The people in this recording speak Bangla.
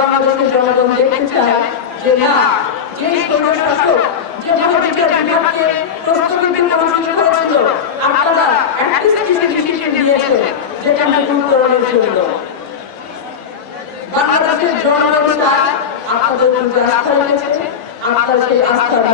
বাংলাদেশের জনগণ দেখতে চায় যে না, যে স্বৈর শাসক যেভাবে বিচার বিভাগকে প্রস্তুতি কমিশন করেছিল, আপনারা একত্রিশ কিছু ডিসিশন নিয়েছেন যেখানে দূরকরণের জন্য। বাংলাদেশের জনগণ চায় আপনাদের উপর আস্থা রয়েছে, আপনার সেই দেবেন